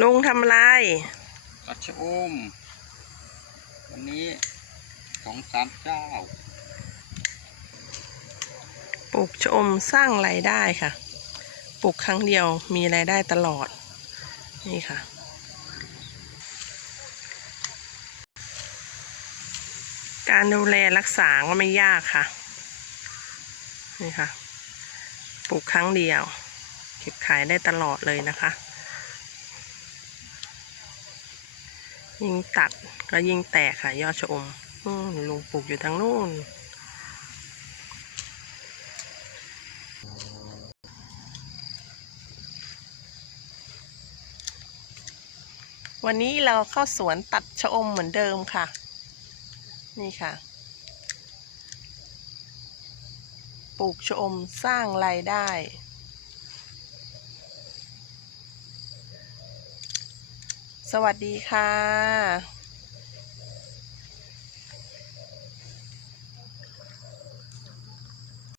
ลุงทำอะไรตัดชะอม วันนี้สองสามเจ้า ปลูกชะอมสร้างรายได้ค่ะ ปลูกครั้งเดียวมีรายได้ตลอด นี่ค่ะ การดูแลรักษาก็ไม่ยากค่ะ นี่ค่ะ ปลูกครั้งเดียว เก็บขายได้ตลอดเลยนะคะ ยิ่งตัดก็ยิ่งแตกค่ะ ยอดชะอมนู่นลุงปลูกอยู่ทางนู่น วันนี้เราเข้าสวนตัดชะอมเหมือนเดิมค่ะ นี่ค่ะ ปลูกชะอมสร้างรายได้ สวัสดีค่ะ